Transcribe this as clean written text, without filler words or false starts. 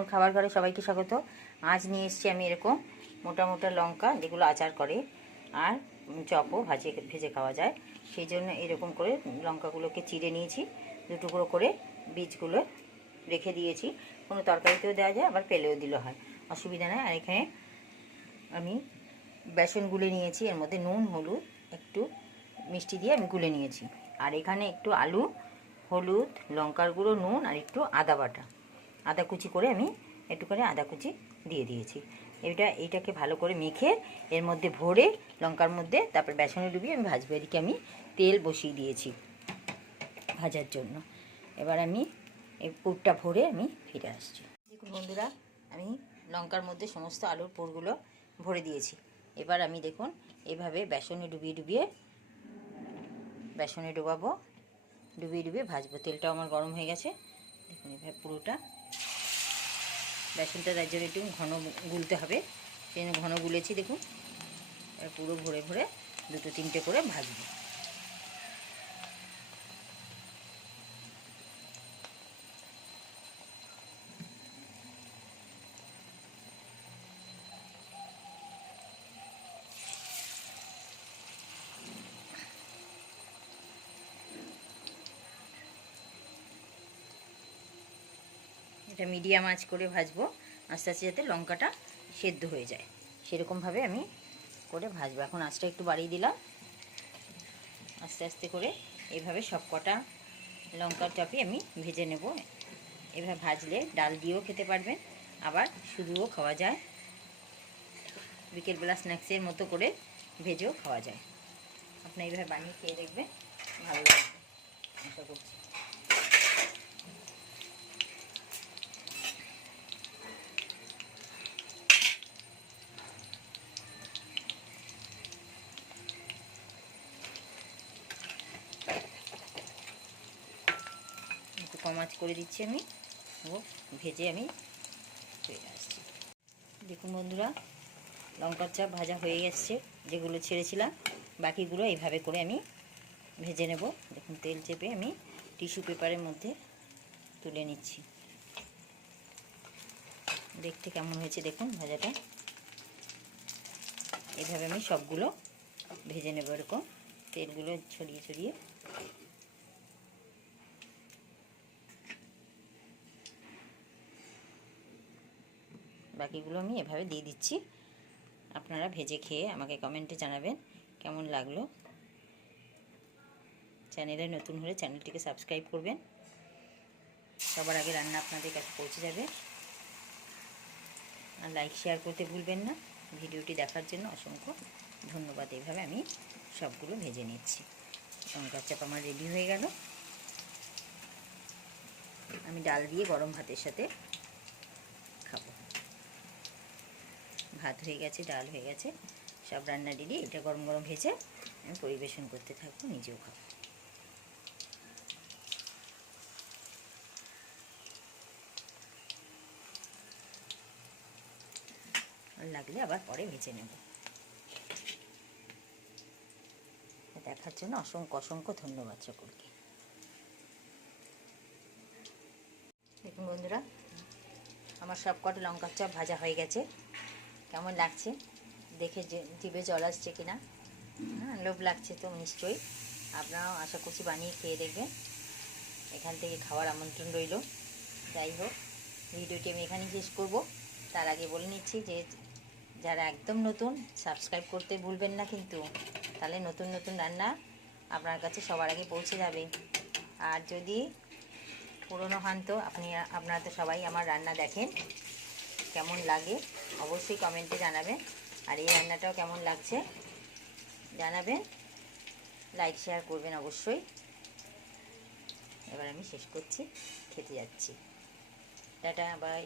তনুর খাবার ঘরে সবাইকে স্বাগত। আজ নিয়ে এসেছি আমি এরকম মোটা মোটা লঙ্কা, যেগুলো আচার করে আর চপও ভেজে খাওয়া যায়। সেই জন্য এরকম করে লঙ্কাগুলোকে চিড়ে নিয়েছি, দু টুকরো করে বীজগুলো রেখে দিয়েছি। কোনো তরকারিতেও দেওয়া যায়, আবার পেলেও দিলে হয়, অসুবিধা নেই। আর এখানে আমি বেসন গুলে নিয়েছি, এর মধ্যে নুন হলুদ একটু মিষ্টি দিয়ে আমি গুলে নিয়েছি। আর এখানে একটু আলু, হলুদ, লঙ্কার গুঁড়ো, নুন আর একটু আদা বাটা, আদা কুচি করে আমি একটু করে আদা কুচি দিয়ে দিয়েছি। এইটাকে ভালো করে মেখে এর মধ্যে ভরে লঙ্কার মধ্যে তারপর বেসনে ডুবিয়ে আমি ভাজবো। এদিকে আমি তেল বসিয়ে দিয়েছি ভাজার জন্য। এবার আমি এই পুরটা ভরে আমি ফিরে আসছি। দেখুন বন্ধুরা, আমি লঙ্কার মধ্যে সমস্ত আলুর পুরগুলো ভরে দিয়েছি। এবার আমি দেখুন এইভাবে বেসনে ডুবিয়ে বেসনে ডোবাবো, ডুবিয়ে ভাজবো। তেলটাও আমার গরম হয়ে গেছে। দেখুন এভাবে পুরোটা বেসনটা তার জন্য একটু ঘন গুলতে হবে, সেই জন্য ঘন গুলেছি। দেখুন পুরো ভরে ভরে দুটো তিনটে করে ভাজবো। এটা মিডিয়াম আঁচ করে ভাজবো, আস্তে আস্তে যাতে লঙ্কাটা সেদ্ধ হয়ে যায় সেরকমভাবে আমি করে ভাজবো। এখন আঁচটা একটু বাড়িয়ে দিলাম। আস্তে আস্তে করে এইভাবে সব কটা লঙ্কার চপই আমি ভেজে নেব। এভাবে ভাজলে ডাল দিয়েও খেতে পারবেন, আবার শুধুও খাওয়া যায়। বিকেলবেলা স্ন্যাক্সের মতো করে ভেজেও খাওয়া যায়। আপনি এইভাবে বানিয়ে খেয়ে দেখবেন, ভালো লাগবে আশা করছি। একটু কম আঁচ করে দিচ্ছি আমি, ও ভেজে আমি ফিরে আসছি। দেখুন বন্ধুরা, লঙ্কার চপ ভাজা হয়ে গেছে, যেগুলো ছেড়েছিলাম বাকিগুলো এইভাবে করে আমি ভেজে নেব। দেখুন তেল চেপে আমি টিস্যু পেপারের মধ্যে তুলে নিচ্ছি। দেখতে কেমন হয়েছে দেখুন ভাজাটা। এইভাবে আমি সবগুলো ভেজে নেব, এরকম তেলগুলো ছড়িয়ে ছড়িয়ে। বাকিগুলো আমি এভাবে দিয়ে দিচ্ছি। আপনারা ভেজে খেয়ে আমাকে কমেন্টে জানাবেন কেমন লাগলো। চ্যানেলে নতুন হলে চ্যানেলটিকে সাবস্ক্রাইব করবেন, সবার আগে রান্না আপনাদের কাছে পৌঁছে যাবে। আর লাইক শেয়ার করতে ভুলবেন না। ভিডিওটি দেখার জন্য অসংখ্য ধন্যবাদ। এইভাবে আমি সবগুলো ভেজে নিচ্ছি। লঙ্কার চপ আমার রেডি হয়ে গেল। আমি ডাল দিয়ে গরম ভাতের সাথে খাবো। ভাত হয়ে গেছে, ডাল হয়ে গেছে, সব রান্না রেডি। এটা গরম গরম ভেজে আমি পরিবেশন করতে থাকবো, নিজেও খাবো। লাগলে আবার পরে ভেজে নেব। দেখার জন্য অসংখ্য অসংখ্য ধন্যবাদ সকলকে। দেখুন বন্ধুরা, আমার সব কটা লঙ্কার চপ ভাজা হয়ে গেছে। কেমন লাগছে দেখে জিভে জল আসছে কিনা? লোভ লাগছে তো নিশ্চয়ই। আপনারাও আশা করছি বানিয়ে খেয়ে দেখবেন। এখান থেকে খাওয়ার আমন্ত্রণ রইল। যাই হোক, ভিডিওটি আমি এখানেই শেষ করব। তার আগে বলে নিচ্ছি যে যারা একদম নতুন, সাবস্ক্রাইব করতে ভুলবেন না কিন্তু, তাহলে নতুন নতুন রান্না আপনার কাছে সবার আগে পৌঁছে যাবে। আর যদি পুরনো হন তো আপনারা তো সবাই আমার রান্না দেখেন, কেমন লাগে অবশ্যই কমেন্টে জানাবেন। আর এই রান্নাটাও কেমন লাগছে জানাবেন, লাইক শেয়ার করবেন অবশ্যই। এবার আমি শেষ করছি, খেতে যাচ্ছি। Tata, by.